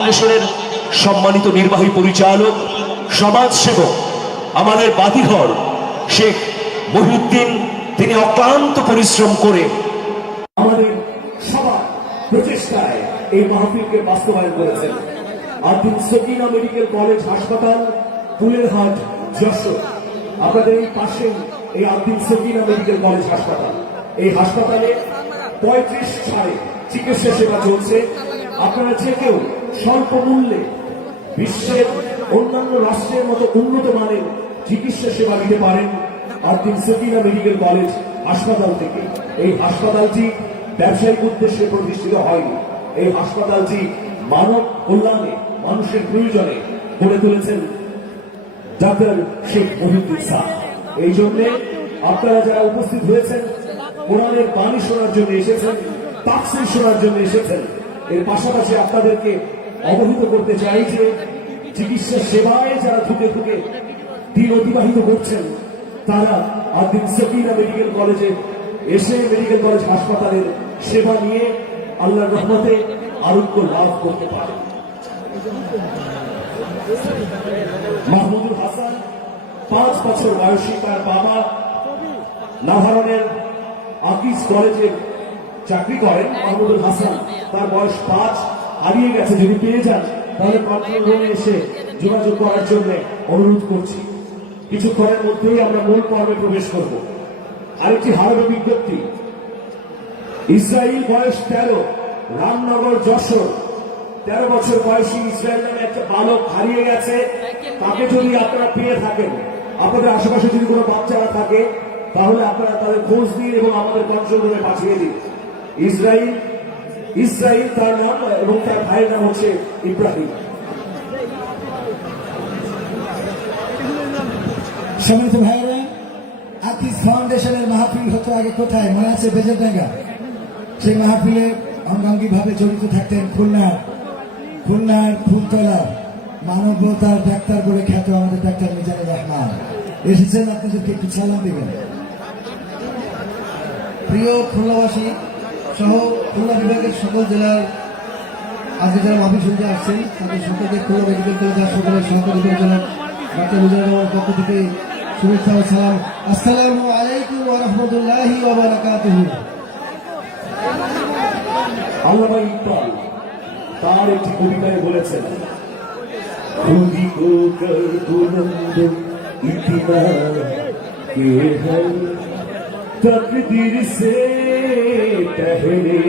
ফাউন্ডেশনের সম্মানিত নির্বাহী পরিচালক, সমাজসেবক, আমাদের বাতিঘর, শেখ মহিউদ্দিন, তিনি অক্লান্ত পরিশ্রম করে আমাদের সবার প্রচেষ্টায় এই মাহফিলকে বাস্তবায়ন করেছেন। আব্দুল সকিনা মেডিকেল কলেজ হাসপাতাল, ফুলেরহাট, যশোর। আপনাদের এই পাশে এই আব্দুল সকিনা মেডিকেল কলেজ হাসপাতাল। এই হাসপাতালে পঁয়ত্রিশ ছাড়ে চিকিৎসা সেবা চলছে। আপনারা যে কেউ স্বল্প মূল্যে বিশ্বের অন্যান্য রাষ্ট্রের মতো উন্নত মানের চিকিৎসা সেবা দিতে পারেন আর্থিক সকিনা মেডিকেল কলেজ হাসপাতাল থেকে। এই হাসপাতালটি ব্যবসায়িক উদ্দেশ্যে প্রতিষ্ঠিত হয়নি। এই হাসপাতালটি মানব কল্যাণে, মানুষের প্রয়োজনে গড়ে তুলেছেন ডাক্তার শেখ মহিউদ্দিন শাহ এই জন্যে আপনারা যারা উপস্থিত হয়েছেন, কোরআনের বাণী শোনার জন্য এসেছেন, তাফসির শোনার জন্য এসেছেন, এর পাশাপাশি আপনাদেরকে অবহিত করতে চাই যে চিকিৎসা সেবায় যারা ধুকে ধুকে দিন অতিবাহিত করছেন, তারা আদিন সকিনা মেডিকেল কলেজে এসে মেডিকেল কলেজ হাসপাতালের সেবা নিয়ে আল্লাহর রহমতে আরোগ্য লাভ করতে পারে। মাহমুদুল হাসান, পাঁচ বছর বয়সী তার বাবা নাভারণের আকিস কলেজে চাকরি করেন, মাহমুদুল হাসান। তার বয়স পাঁচ। হারিয়ে গেছে, যদি পেয়ে যান, তাহলে কন্ট্রোল রুমে এসে যোগাযোগ করার জন্য অনুরোধ করছি। কিছুক্ষণের মধ্যেই আমরা মূল পর্বে প্রবেশ করব। আরেকটি হারাবে বিজ্ঞপ্তি। ইসরায়েল বয়স তেরো, রামনগর যশোর। তেরো বছর বয়সী ইসরায়েল নামে একটা বালক হারিয়ে গেছে। তাকে যদি আপনারা পেয়ে থাকেন, আপনাদের আশেপাশে যদি কোনো বাচ্চারা থাকে, তাহলে আপনারা তাদের খোঁজ দিন এবং আমাদের কন্ট্রোল রুমে পাঠিয়ে দিন। ইসরায়েল ইসরায়েল তার নাম এবং তার ভাইয়ের নাম হচ্ছে ইব্রাহিম। সম্মানিত ভাইরা আকিস ফাউন্ডেশনের মাহফিল হতো আগে কোথায়? মনে আছে বেজরডাঙ্গা? সেই মাহফিলে অঙ্গাঙ্গি ভাবে জড়িত থাকতেন খুলনার খুলনার ফুলতলার মানবতার ডাক্তার বলে খ্যাত আমাদের ডাক্তার মিজানুর রহমান। এসেছেন, আপনাদেরকে একটু সালাম দেবেন। প্রিয় খুলনাবাসী সহ খুলনা বিভাগের সকল জেলার আজকে যারা মাহফিল শুনতে আসছেন, তাদের সকলকে খুলনা মেডিকেল কলেজ হাসপাতালের সহকারী পরিচালক ডাক্তার মিজানুর পক্ষ থেকে শুভেচ্ছা ও সালাম। আসসালামু আলাইকুম ওয়া রাহমাতুল্লাহি ওয়া ইকবাল তার একটি কবিতায় বলেছেন খুদি কো কর বুলন্দ কে है तकदीर से पहले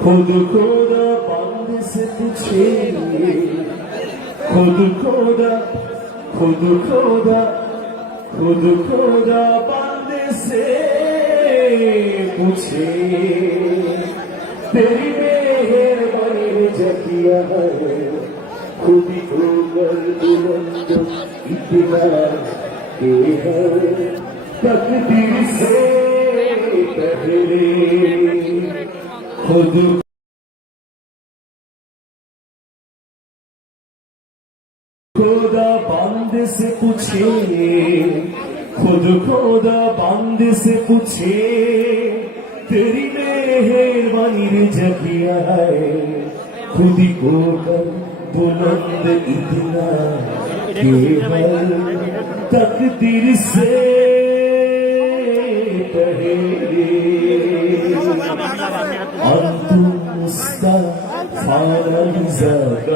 खुद खुदा बंद से पूछे खुद खुदा खुद खुदा खुद खुदा बंद से पूछे तेरी मेहरबानी ने जकिया है खुद ही को कर बुलंद इतना के है तकदीर से पहले खुद खुदा बंद से पूछे खुद खुदा बंद से पूछे तेरी मेहरबानी ने जगिया है खुद ही को कर बुलंद इतना के है तकदीर से تهيلي أنت مستفعل بزاد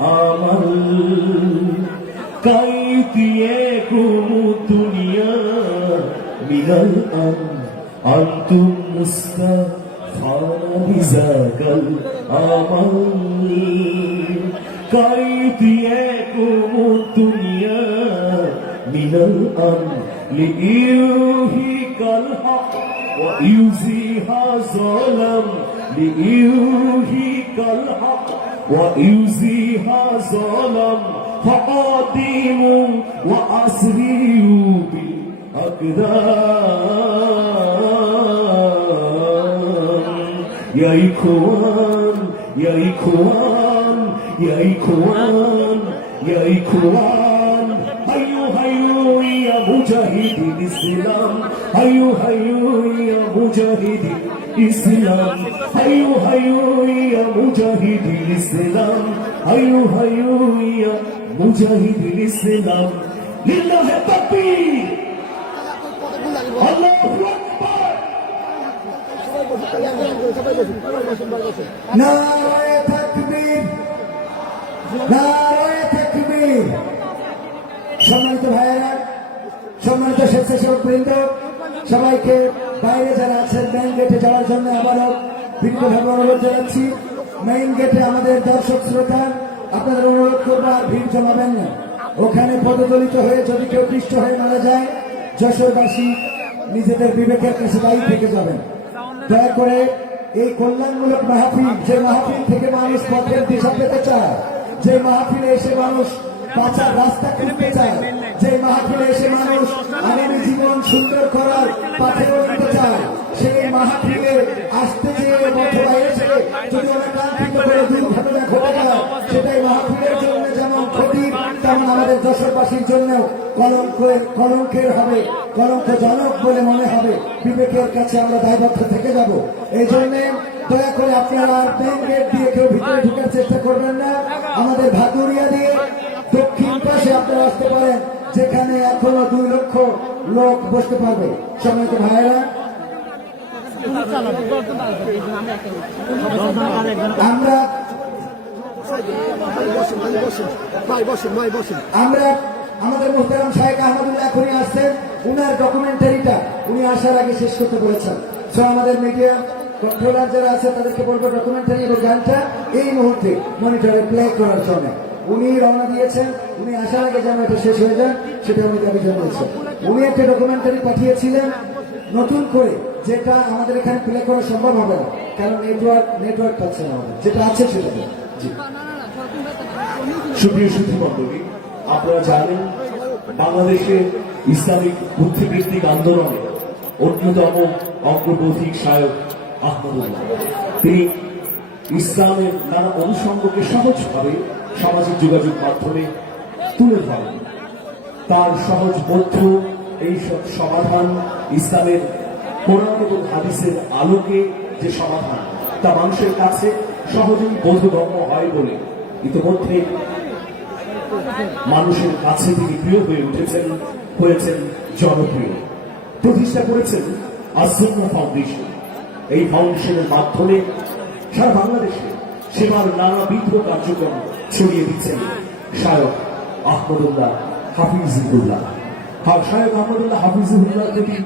العمل كي تيكم الدنيا من الأمر أنتم مستفعل بزاد العمل كي تيكم الدنيا من الأمر ليوهيك الحق ويزيها ظلم. ليوهيك الحق ويزيها ظلم. فقدموا وأسرعوا بالأقدام. يا إخوان يا إخوان يا إخوان يا إخوان. হাইয়ু হাইয়ু ইয়া মুজাহিদিন ইসলাম। হাইয়ু হাইয়ু ইয়া মুজাহিদিন ইসলাম। হাইয়ু হাইয়ু ইয়া মুজাহিদিন ইসলাম। হাইয়ু হাইয়ু ইয়া মুজাহিদিন ইসলাম। লিল্লাহি তাকবীর। আল্লাহু আকবার। নারায়ে তাকবীর। নারায়ে সম্মানিত ভাইয়েরা, সম্মানিত স্বেচ্ছাসেবক বৃন্দ, সবাইকে বাইরে যারা আছেন মেইন গেটে যাওয়ার জন্য আবারও ভিন্নভাবে অনুরোধ জানাচ্ছি। মেইন গেটে আমাদের দর্শক শ্রোতা, আপনাদের অনুরোধ করব আর ভিড় জমাবেন না। ওখানে পদদলিত হয়ে যদি কেউ পৃষ্ঠ হয়ে মারা যায়, যশোরবাসী নিজেদের বিবেকের কাছে দায়ী থেকে যাবেন। দয়া করে এই কল্যাণমূলক মাহফিল, যে মাহফিল থেকে মানুষ পথের দিশা পেতে চায়, যে মাহফিলে এসে মানুষ বাঁচার রাস্তা খুঁজতে চায়। যে মাহফিলে এসে মানুষ আগামী জীবন সুন্দর করার পথে উঠতে চায়, সেই মাহফিলে আসতে অথবা এসে যদি দুর্ঘটনা ঘটে যায়, সেটাই মাহফিলের জন্য যেমন ক্ষতি, তেমন আমাদের কলঙ্কের কলঙ্কের হবে, কলঙ্কজনক বলে মনে হবে। বিবেকের কাছে আমরা দায়বদ্ধ থেকে যাব। এই জন্য দয়া করে আপনারা মেন গেট দিয়ে কেউ ভিতরে ঢুকার চেষ্টা করবেন না। আমাদের ভাদুরিয়া দিয়ে পাশে আপনারা আসতে পারেন, যেখানে এখনও দুই লক্ষ লোক বসতে পারবে। সময়ত ভাইয়েরা, আমরা আমরা আমাদের মোহতারাম শাহেক আহমদুল্লাহ এখনই আসছেন। উনার ডকুমেন্টারিটা উনি আসার আগে শেষ করতে বলেছেন। সো আমাদের মিডিয়া কন্ট্রোলার যারা আছে, তাদেরকে বলব ডকুমেন্টারি এবং গানটা এই মুহূর্তে মনিটরে প্লে করার জন্য। উনি রওনা দিয়েছেন, উনি আসার আগে যেন এটা শেষ হয়ে যান সেটা আমি দাবি জানিয়েছেন উনি একটা ডকুমেন্টারি পাঠিয়েছিলেন নতুন করে, যেটা আমাদের এখানে প্লে করা সম্ভব হবে না, কারণ নেটওয়ার্ক নেটওয়ার্ক পাচ্ছে না আমাদের, যেটা আছে সেটা সুপ্রিয় সুধী মন্ডলী আপনারা জানেন, বাংলাদেশে ইসলামিক বুদ্ধিবৃত্তিক আন্দোলনে অন্যতম অগ্রপথিক শায়ক আহমদুল্লাহ। তিনি ইসলামের নানা অনুষঙ্গকে সহজভাবে সামাজিক যোগাযোগ মাধ্যমে তুলে ধরেন তার সহজ মধ্য এই সমাধান ইসলামের কোরআন এবং হাদিসের আলোকে যে সমাধান, তা মানুষের কাছে সহজেই বোধগম্য হয় বলে ইতিমধ্যে মানুষের কাছে তিনি প্রিয় হয়ে উঠেছেন, হয়েছেন জনপ্রিয়। প্রতিষ্ঠা করেছেন আসন্ন ফাউন্ডেশন। এই ফাউন্ডেশনের মাধ্যমে সারা বাংলাদেশে সেবার নানাবিধ কার্যক্রম ছড়িয়ে দিচ্ছেন। শায়ক আহমদুল্লাহ হাফিজুল্লাহ শায়ক আহমদুল্লাহ হাফিজুল্লাহ প্রতি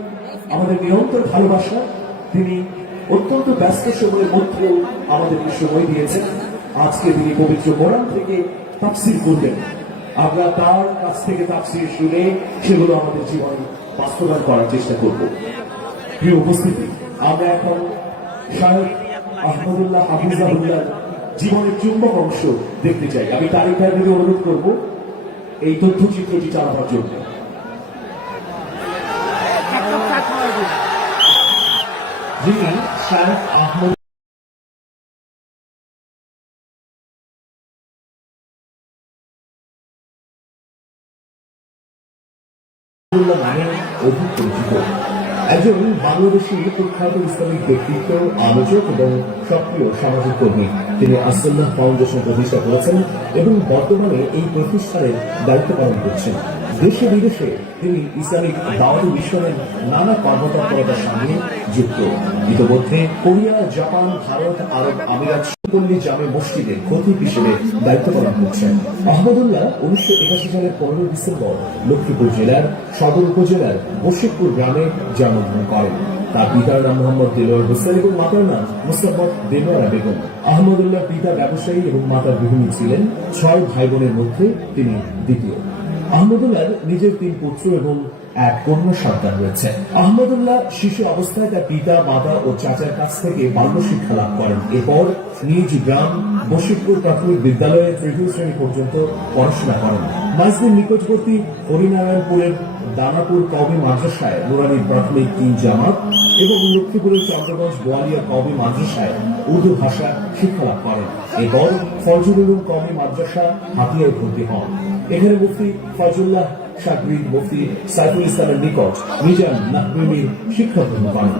আমাদের নিরন্তর ভালোবাসা। তিনি অত্যন্ত ব্যস্ত সময়ের মধ্যেও আমাদেরকে সময় দিয়েছেন। আজকে তিনি পবিত্র কোরআন থেকে তাফসির করবেন। আমরা তার কাছ থেকে তাফসির শুনে সেগুলো আমাদের জীবনে বাস্তবায়ন করার চেষ্টা করব। প্রিয় উপস্থিতি, আমরা এখন শায়ক আহমদুল্লাহ হাফিজাহুল্লাহ জীবনের চুম্বক অংশ দেখতে চাই। আমি তারিখ ভাইদের অনুরোধ করব, এই তথ্যচিত্রটি চালাবার জন্য। যিনি শায়ক আহমদ পরিচিত একজন বাংলাদেশি প্রখ্যাত ইসলামিক ব্যক্তিত্ব, আলোচক এবং সক্রিয় সামাজিক কর্মী। তিনি আসল্লাহ ফাউন্ডেশন প্রতিষ্ঠা করেছেন এবং বর্তমানে এই প্রতিষ্ঠানের দায়িত্ব পালন করছেন। দেশে বিদেশে তিনি ইসলামিক দাওয়াতি মিশনের নানা কর্মতৎপরতার সঙ্গে যুক্ত। ইতিমধ্যে কোরিয়া, জাপান, ভারত, আরব আমিরাত পল্লী জামে খতিব হিসেবে দায়িত্ব পালন করছেন। আহমদুল্লাহ উনিশশো একাশি সালের ডিসেম্বর লক্ষ্মীপুর জেলার সদর উপজেলার বশিকপুর গ্রামে জন্মগ্রহণ করেন। তার পিতার নাম মোহাম্মদ দেলোয়ার হোসেন এবং মাতার নাম মুস্তাফত দেলোয়ারা বেগম। আহমদুল্লাহ পিতা ব্যবসায়ী এবং মাতা গৃহিণী ছিলেন। ছয় ভাই বোনের মধ্যে তিনি দ্বিতীয়। আহমদুল্লাহর নিজের তিন পুত্র এবং এক কন্যা সন্তান রয়েছে। আহমদুল্লাহ শিশু অবস্থায় তার পিতা, মাতা ও চাচার কাছ থেকে বাল্য শিক্ষা লাভ করেন। এরপর নিজ গ্রাম বশিকপুর প্রাথমিক বিদ্যালয়ে তৃতীয় শ্রেণি পর্যন্ত পড়াশোনা করেন। মাঝদিন নিকটবর্তী হরিনারায়ণপুরের দানাপুর কবি মাদ্রাসায় নুরানি প্রাথমিক তিন জামাত এবং লক্ষ্মীপুরের চন্দ্রগঞ্জ বোয়ালিয়া কবি মাদ্রাসায় উর্দু ভাষা শিক্ষা লাভ করেন। এরপর ফজল উলুম কবি মাদ্রাসা হাতিয়ায় ভর্তি হন। এখানে মুফতি ফজুল্লাহ সাকরিদ মুফতি সাইফুল ইসলামের নিকট মিজান নাহবিমির শিক্ষা গ্রহণ করেন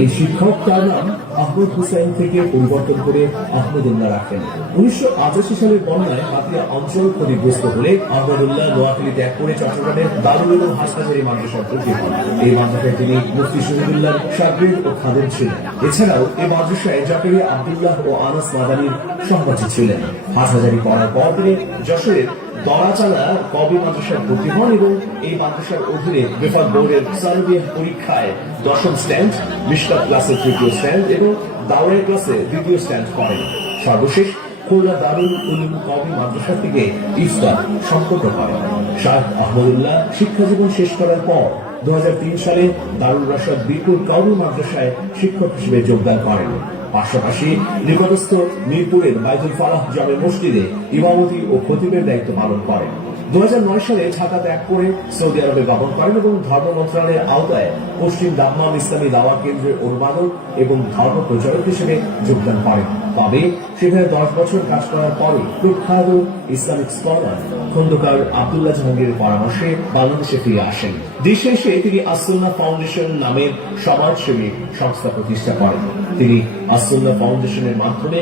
এই শিক্ষক তার নাম আহমদ হুসাইন থেকে পরিবর্তন করে আহমদুল্লাহ রাখেন। উনিশশো আটাশি সালের বন্যায় হাতিয়া অঞ্চল ক্ষতিগ্রস্ত হলে আহমদুল্লাহ নোয়াখালী ত্যাগ করে চট্টগ্রামের দারুল এবং হাসপাতালি মাদ্রাসার ভর্তি হন। এই মাদ্রাসায় তিনি মুফতি শহীদুল্লাহ সাকরিদ ও খাদেম ছিলেন। এছাড়াও এই মাদ্রাসায় জাকারিয়া আবদুল্লাহ ও আনাস মাদানির সহপাঠী ছিলেন। হাটহাজারি করার পর তিনি যশোরের দরাচালা কবি মাদ্রাসায় ভর্তি হন এবং এই মাদ্রাসার অধীনে বেফাক বোর্ডের সার্বিয়া পরীক্ষায় দশম স্ট্যান্ড মিশকাত ক্লাসে তৃতীয় স্ট্যান্ড এবং দাওয়াই ক্লাসে দ্বিতীয় স্ট্যান্ড করেন। সর্বশেষ খুলনা দারুল উলুম কবি মাদ্রাসা থেকে ইফতার সম্পর্ক করেন শাহ আহমদুল্লাহ শিক্ষা জীবন শেষ করার পর দু হাজার তিন সালে দারুল রাশাদ বিপুল কবি মাদ্রাসায় শিক্ষক হিসেবে যোগদান করেন। পাশাপাশি নিকটস্থ মিরপুরের বাইতুল ফালাহ জামে মসজিদে ইমামতি ও খতিবের দায়িত্ব পালন করেন। দু সালে ঢাকা ত্যাগ করে সৌদি আরবে গমন করেন এবং ধর্ম মন্ত্রণালয়ের আওতায় পশ্চিম দাম্মাম ইসলামী দাওয়া কেন্দ্রের অনুবাদক এবং ধর্ম প্রচারক হিসেবে যোগদান করেন। তবে সেখানে দশ বছর কাজ করার পরে প্রখ্যাত ইসলামিক স্কলার খন্দকার আব্দুল্লাহ জাহাঙ্গীরের পরামর্শে বাংলাদেশে ফিরে আসেন। দেশে এসে তিনি আসুল্লাহ ফাউন্ডেশন নামের সমাজসেবী সংস্থা প্রতিষ্ঠা করেন। তিনি আসুল্লাহ ফাউন্ডেশনের মাধ্যমে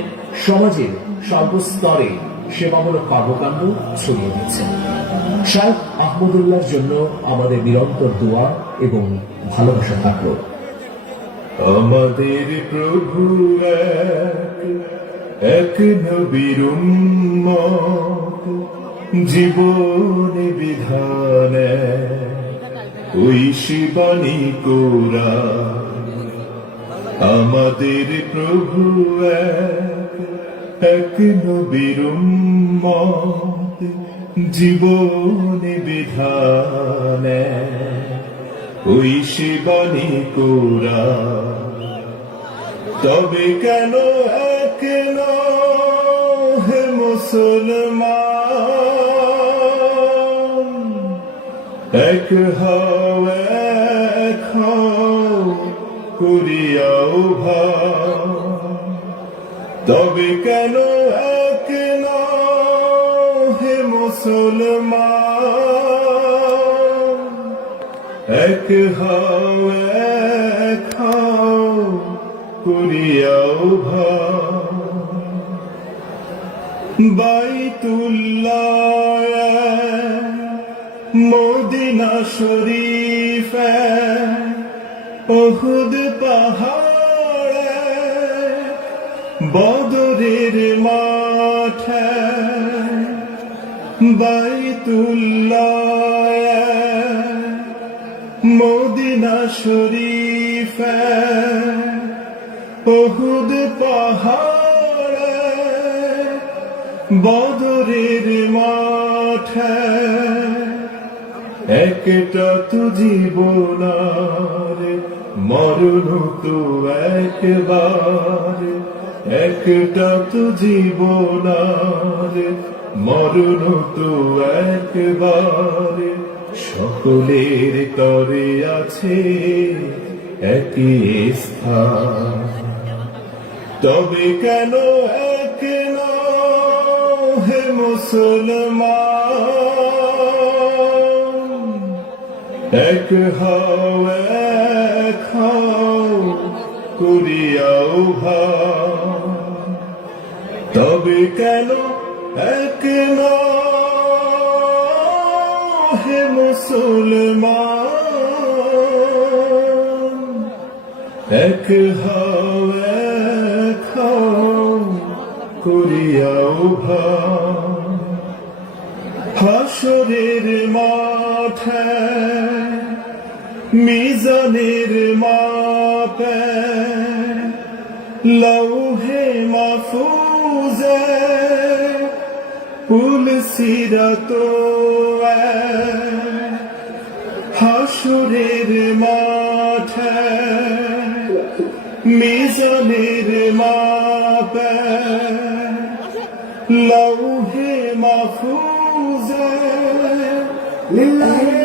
সমাজের সর্বস্তরে সেবামূলক কর্মকাণ্ড ছড়িয়ে দিচ্ছেন শাহ আহমদুল্লাহর জন্য আমাদের নিরন্তর দোয়া এবং ভালোবাসা থাকল। আমাদের প্রভু এক, নবীর জীবন বিধান ওই শিবানী কোরা আমাদের প্রভু এক, নবীর উম্মত, জীবন বিধান ওই শিবানী কোরা তবে কেন এক মুসলমান? এক হও এক হও ভাব তবে কেন মুসলমান এক হও এক হও করিয়াও বাইতুল্লাহ মদিনা শরীফ ওহুদ পাহাড় বদরের মাঠ মদিনা শরীফ ওহুদ পাহাড়, বদরের মাঠ। একটা তো জীবনার মরণ তো একবার, একটা তো জীবনার মরণ তো একবার। সকলের তরে আছে একই স্থান। তবে কেন এক হে মুসলমান? এক হও এক হও করিয়াও ভাব তবে কেন এক হে মুসলমান। এক হও এক হও করিয়াও হাসরের মাঠে মিজানের মাপে লৌহে মাফুজে পুল সিরত হাসুরের মাঠ মিজনের মাপ লৌহে মাফুজ লিল্লাহি